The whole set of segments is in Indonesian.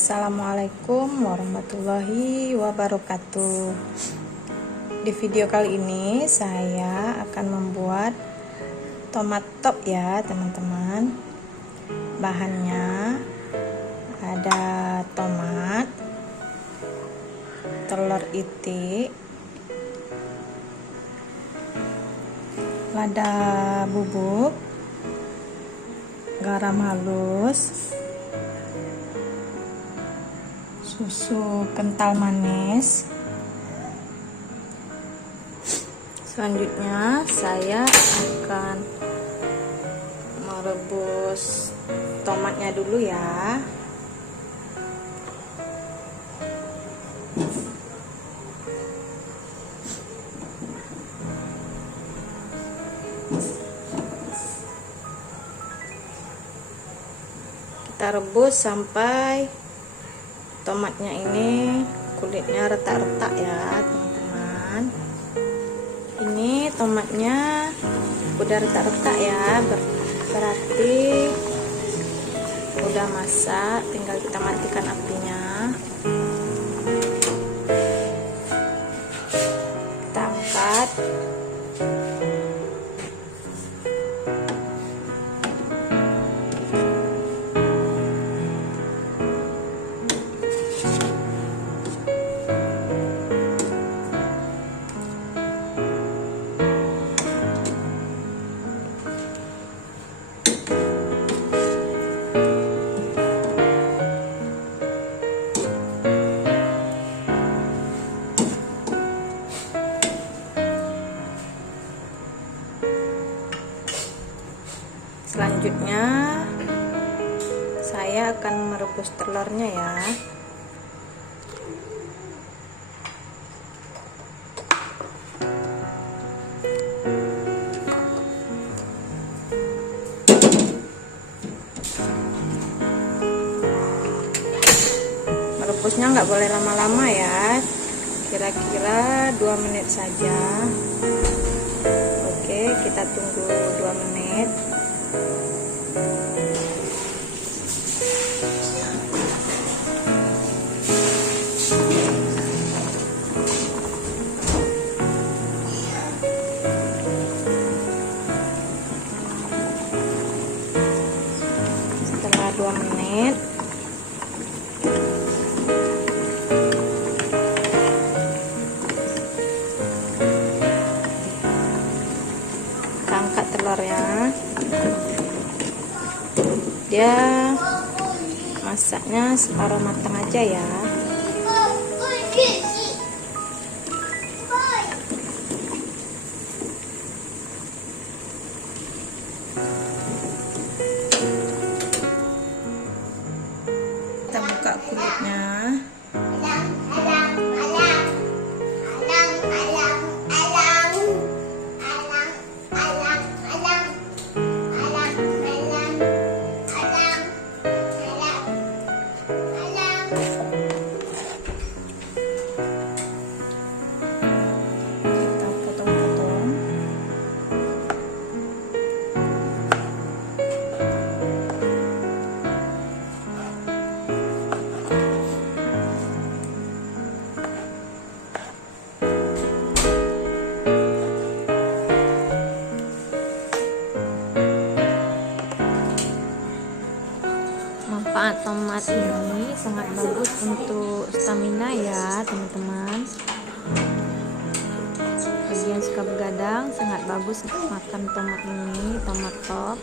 Assalamualaikum warahmatullahi wabarakatuh. Di video kali ini saya akan membuat tomat top ya teman-teman. Bahannya ada tomat, telur itik, lada bubuk, garam halus, susu kental manis. Selanjutnya saya akan merebus tomatnya dulu ya. Kita rebus sampai tomatnya ini kulitnya retak-retak ya teman-teman. Ini tomatnya udah retak-retak ya, berarti udah masak, tinggal kita matikan apinya. Kita angkat. Selanjutnya saya akan merebus telurnya ya. Merebusnya nggak boleh lama-lama ya, kira-kira 2 menit saja. Oke, kita tunggu 2 menit. Setelah 2 menit kita angkat telurnya. Dia masaknya separuh matang aja ya. Kita buka kulitnya. Manfaat tomat ini sangat bagus untuk stamina ya teman-teman. Bagi yang suka begadang sangat bagus makan tomat ini, tomat top.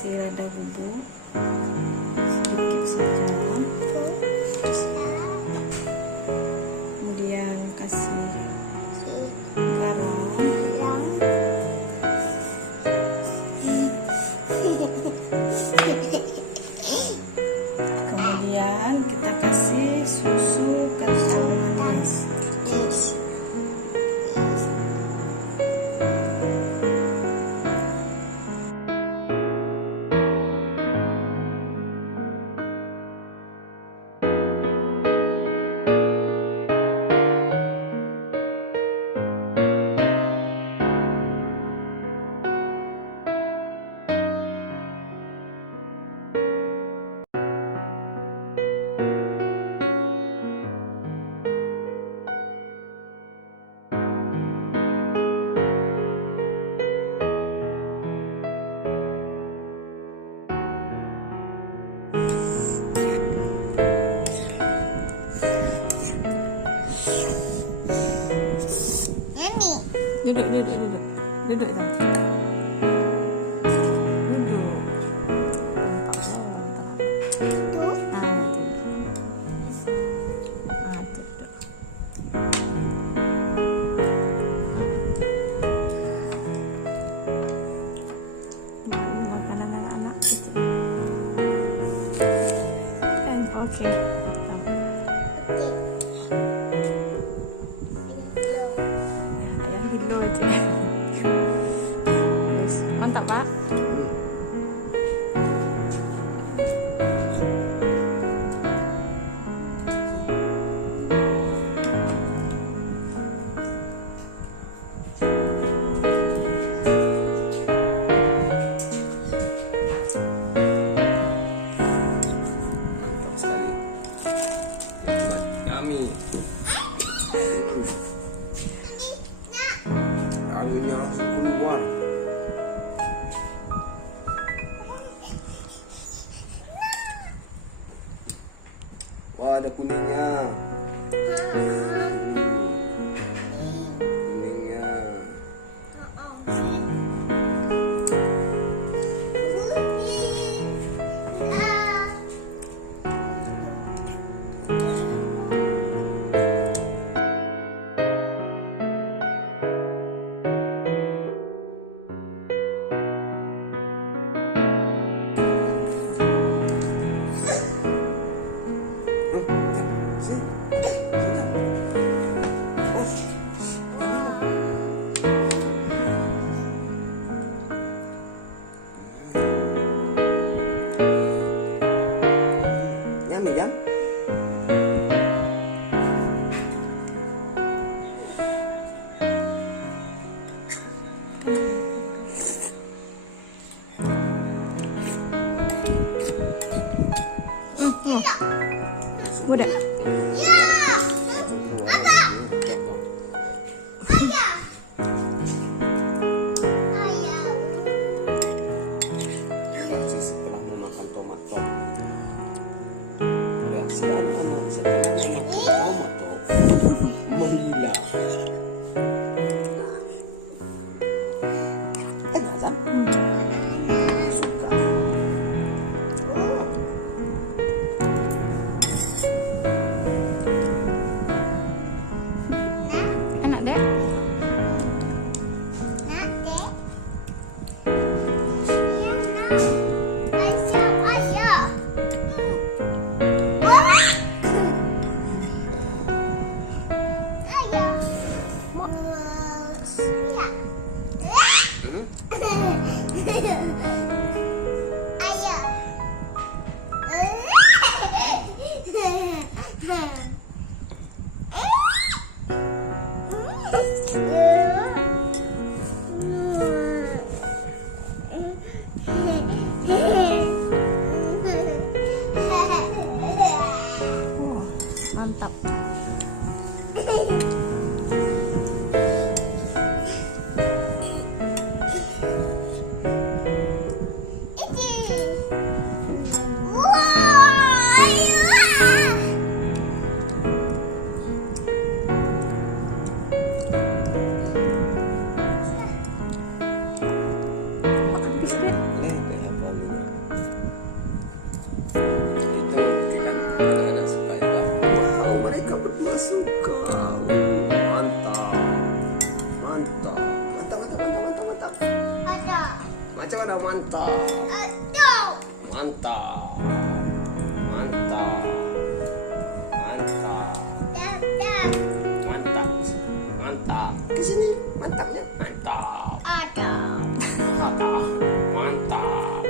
kasih lada bubuk sedikit saja, kemudian kasih garam, kemudian kita kasih susu kental manis. Duduk dong. Duduk. Makanan anak-anak gitu. Oke. Hilo aja. Yes. Mantap, Pak. Mantap sekali. Yummy. Anginnya langsung keluar. Wah, ada kuningnya. Kuningnya. Yummy kan? Udah. Reaksi setelah memakan tomat top. Reaksi anak-anak setelah memakan tomat top menggila. Enak kan? Suka. Enak, Dek? Mantap. Habis, Dek. Lele apa ini? Mantap. Mantap. Ke sini. Mantapnya. Mantap. Mantap. Mantap.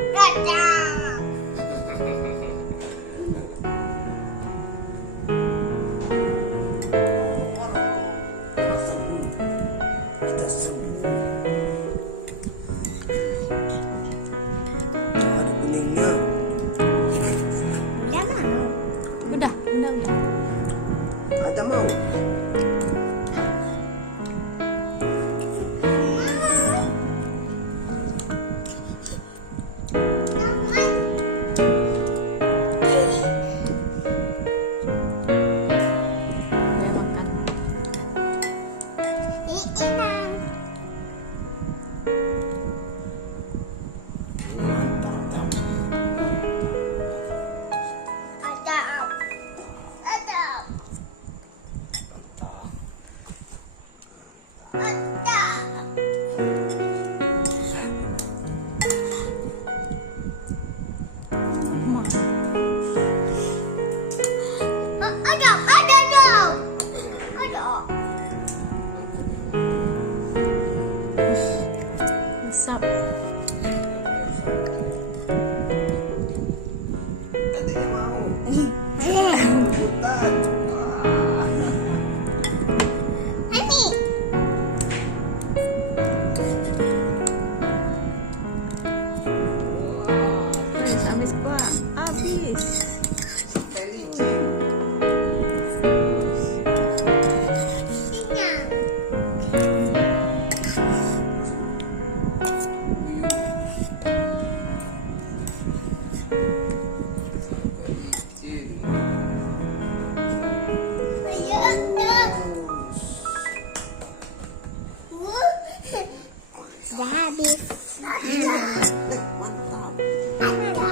Kita sembuh. Ada kuningnya. Udah. Ada mau. Udah makan. Mantap. Besar. Katanya mau. Rebutan. Guys, habis gua. Habis. Sampai licin. Sudah habis. Mantap. Habis.